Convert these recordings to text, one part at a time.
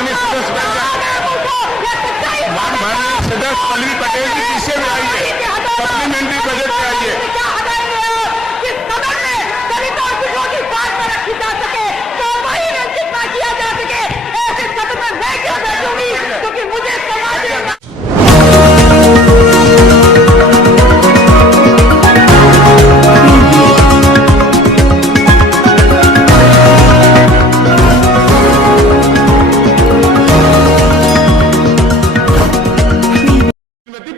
माननीय सदस्य पल्लवी पटेल जी पीछे में आइए, सप्लीमेंट्री बजट पे आइए।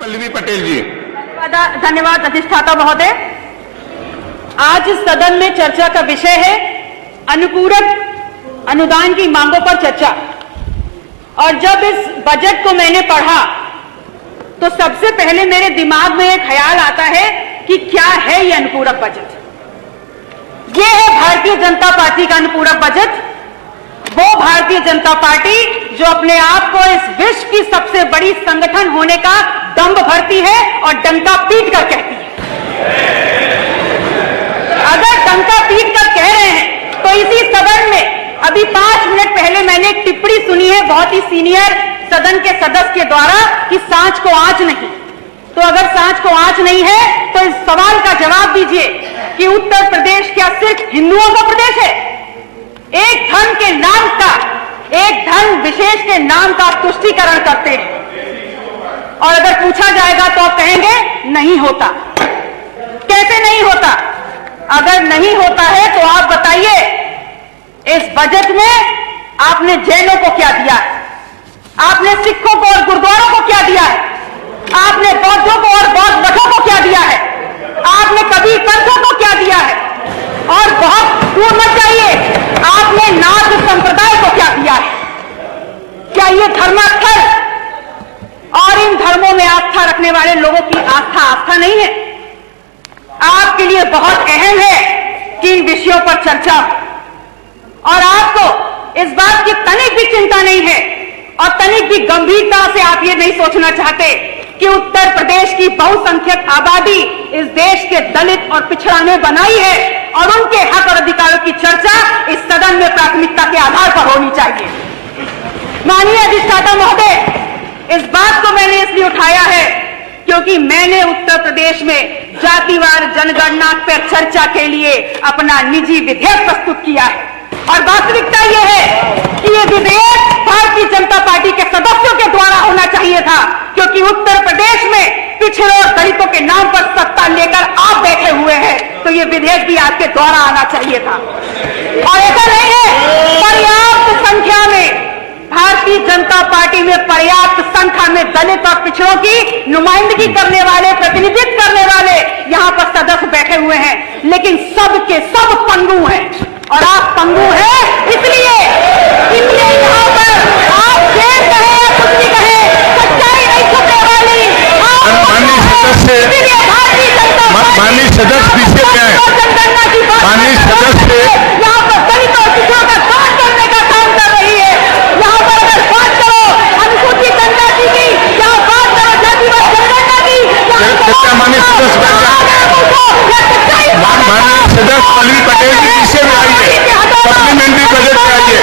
पल्लवी पटेल जी। धन्यवाद अधिष्ठाता महोदय। आज इस सदन में चर्चा का विषय है अनुपूरक अनुदान की मांगों पर चर्चा। और जब इस बजट को मैंने पढ़ा तो सबसे पहले मेरे दिमाग में एक ख्याल आता है कि क्या है ये अनुपूरक बजट। ये है भारतीय जनता पार्टी का अनुपूरक बजट। वो भारतीय जनता पार्टी जो अपने आप को इस विश्व की सबसे बड़ी संगठन होने का दंभ भरती है और डंका पीट कर कहती है। अगर डंका पीट कर कह रहे हैं तो इसी सदन में अभी 5 मिनट पहले मैंने एक टिप्पणी सुनी है बहुत ही सीनियर सदन के सदस्य के द्वारा कि सांच को आंच नहीं। तो अगर सांच को आंच नहीं है तो इस सवाल का जवाब दीजिए कि उत्तर प्रदेश क्या सिर्फ हिंदुओं का प्रदेश है? एक धर्म के नाम का, एक धर्म विशेष के नाम का तुष्टीकरण करते हैं और अगर पूछा जाएगा तो आप कहेंगे नहीं होता। कैसे नहीं होता? अगर नहीं होता है तो आप बताइए इस बजट में आपने जैनों को क्या दिया है? आपने सिखों को और गुरुद्वारों को क्या दिया है? आपने बौद्धों को और बौद्ध मठों को क्या दिया है? आपने कबीर पंथों को क्या दिया है? और बहुत दूर मत जाइए, आपने नाथ संप्रदाय को क्या दिया है? क्या ये धर्मास्थल और इन धर्मों में आस्था रखने वाले लोगों की आस्था नहीं है? आपके लिए बहुत अहम है कि इन विषयों पर चर्चा हो और आपको इस बात की तनिक भी चिंता नहीं है और तनिक भी गंभीरता से आप ये नहीं सोचना चाहते कि उत्तर प्रदेश की बहुसंख्यक आबादी इस देश के दलित और पिछड़ा ने बनाई है और उनके हक और अधिकारों की चर्चा इस सदन में प्राथमिकता के आधार पर होनी चाहिए। माननीय अधिष्ठाता महोदय, इस बात को मैंने इसलिए उठाया है क्योंकि मैंने उत्तर प्रदेश में जातिवार जनगणना पर चर्चा के लिए अपना निजी विधेयक प्रस्तुत किया है और वास्तविकता यह है कि यह विधेयक भारतीय जनता पार्टी के सदस्यों के द्वारा होना चाहिए था क्योंकि उत्तर प्रदेश में पिछड़े और दलितों के नाम पर सत्ता लेकर आप बैठे हुए हैं तो यह विधेयक भी आपके द्वारा आना चाहिए था। और ऐसा नहीं है, पर्याप्त संख्या में भारतीय जनता पार्टी में पर्याप्त संख्या में दलित और पिछड़ों की नुमाइंदगी करने वाले, प्रतिनिधित्व करने वाले यहाँ पर सदस्य बैठे हुए हैं, लेकिन सब के सब पंगु हैं और आप पंगु हैं। इसलिए यहाँ पर आप जेल कहे या कुछ भी कहे, सच्चाई नहीं छुपने वाली। माननीय सदस्य पीछे क्या है? माननीय सदस्य यहाँ पर दलित और पिछड़ों का काट करने का काम कर रही है। यहाँ पर अगर बात करो अनुसूचित जनजाति की, यहाँ बात करो जातिवाद जनगणना की, माननीय सदस्य पल्लवी पटेल जी पीछे में आइए, सप्लीमेंट्री बजट पे आइए।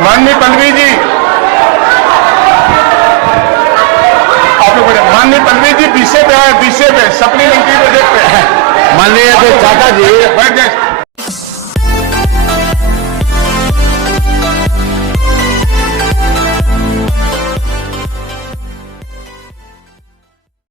माननीय पल्लवी जी, माननीय पल्लवी जी पीछे पे है, पीछे पे सप्लीमेंट्री बजट पे। माननीय चाचा जी,